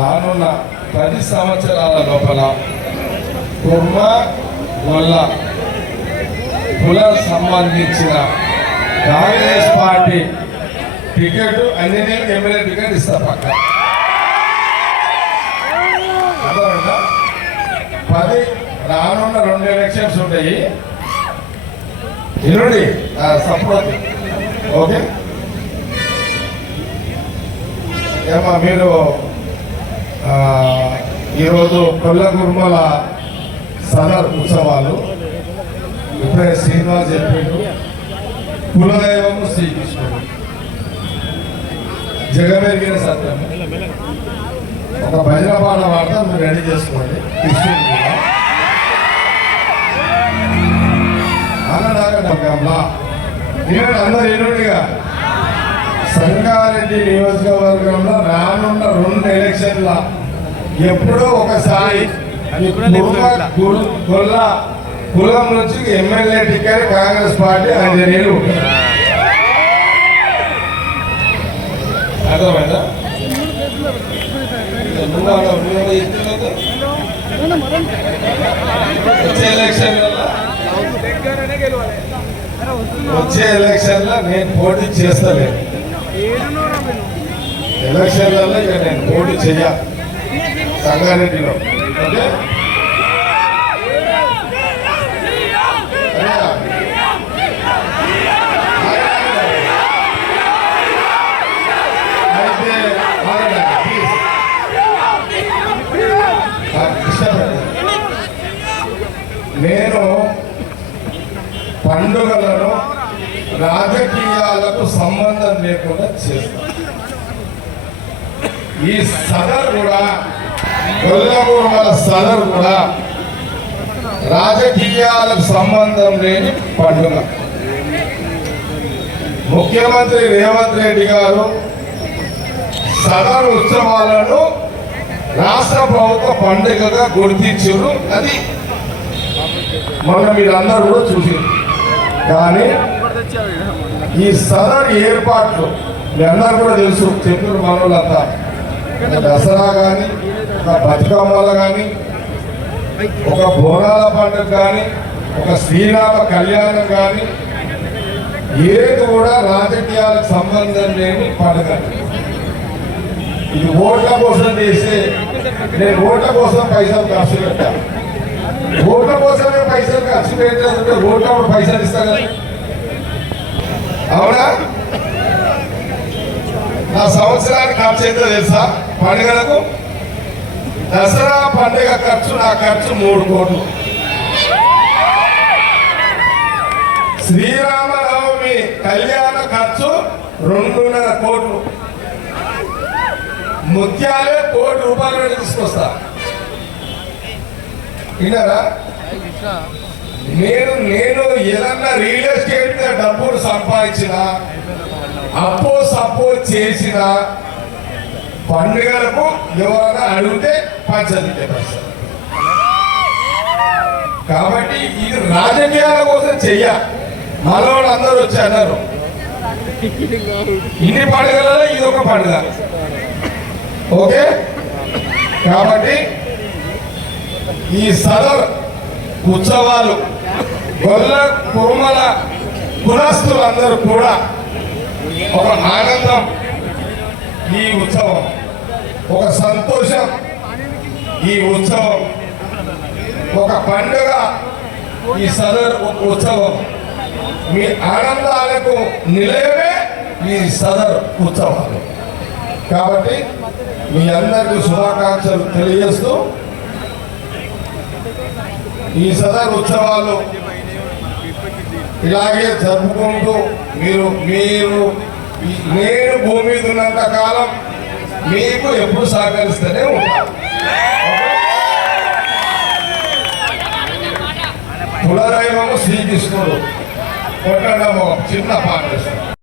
రానున్న 10 సంవత్సరాల లోపల కుర్మ గొల్ల కుల సంబంధించిన కాంగ్రెస్ పార్టీ టికెట్ అన్ని ఎమ్మెల్యే టికెట్ ఇస్తా పక్క 10 రానున్న 2 ఎలక్షన్స్ ఉంటాయి. ఇరుడి సపోర్ట్ ఓకే. ఏమా మీరు ఈరోజు కొల్ల కుర్మల సదర్ ఉత్సవాలు ఇప్పుడే శ్రీనివాస్ చెప్పిండు. కులదైవము శ్రీకృష్ణుడు, జగమెరిగిన సత్యం. ఒక భజన పాట వాడతా మీరు రెడీ చేసుకోండి. కృష్ణుడు అందరు ఎన్నుడిగా సంగారెడ్డి నియోజకవర్గంలో రానున్న 2 ఎలక్షన్ల ఎప్పుడో ఒకసారి గొల్ల కులం నుంచి ఎమ్మెల్యే టికెట్ కాంగ్రెస్ పార్టీ అంజనీయులు అర్థమైందా? వచ్చే ఎలక్షన్లో నేను పోటీ చేస్తలేను. ఎలక్షన్లలో ఇక నేను పోటీ చెయ్య సంగారెడ్డిలో. ఓకే, నేను పండుగలను రాజకీయాలకు సంబంధం లేకుండా చేస్తాను. ఈ సదర్ కూడా గొల్లకుర్మల సదర్ కూడా రాజకీయాలకు సంబంధం లేని పండుగ. ముఖ్యమంత్రి రేవంత్ రెడ్డి గారు సదర్ ఉత్సవాలను రాష్ట్ర ప్రభుత్వ పండుగగా గుర్తించారు. అది మొన్న మీరందరూ కూడా చూసారు. కానీ ఈ సదర్ ఏర్పాట్లు మీ అందరూ కూడా తెలుసు. చెప్పిన మనోళ్ళంతా దసరా కానీ, ఒక బతుకమ్మలు కానీ, ఒక బోనాల పండుగ కానీ, ఒక శ్రీరామ కళ్యాణం కానీ ఏది కూడా రాజకీయాలకు సంబంధం లేని పండుగ. ఇది ఓట్ల కోసం చేస్తే నేను ఓట్ల కోసం పైసలు ఖర్చు పెట్టాను. ఓట్ల కోసమే పైసలు ఖర్చు పెట్టాలంటే ఓట్లప్పుడు పైసలు ఇస్తా కదా, అవునా? నా సంవత్సరానికి ఖర్చు ఎంతో తెలుసా? పండుగలకు దసరా పండుగ ఖర్చు, నా ఖర్చు 3 కోట్లు. శ్రీరామనవమి కళ్యాణ ఖర్చు 2.5 కోట్లు. ముత్యాలే ₹1,00,00,000 తీసుకొస్తా. విన్నారా? నేను ఏదన్నా రియల్ ఎస్టేట్ మీద డబ్బులు సంపాదించిన, అప్పో సప్పో చేసిన పండుగలకు ఎవరైనా అడిగితే పంచదికే ప్రశ్న. కాబట్టి ఇది రాజకీయాల కోసం చెయ్య. మనోళ్ళు అందరూ వచ్చి అన్నారు ఇన్ని పండుగలలో ఇది ఒక పండుగ. ఓకే, కాబట్టి ఈ సదర్ ఉత్సవాలు గొల్ల కుర్మల కులస్తులందరూ కూడా ఒక ఆనందం, ఈ ఉత్సవం ఒక సంతోషం, ఈ ఉత్సవం ఒక పండుగ, ఈ సదర్ ఒక ఉత్సవం. మీ ఆనందాలకు నిలయమే ఈ సదర్ ఉత్సవాలు. కాబట్టి మీ అందరికీ శుభాకాంక్షలు తెలియజేస్తూ ఈ సదర్ ఉత్సవాలు ఇలాగే జరుపుకుంటూ నేను భూమి మీద ఉన్నంత కాలం మీకు ఎప్పుడు సహకరిస్తూనే ఉంటాను. కులదైవము శ్రీకృష్ణుడు కొట్టడము చిన్న పాట.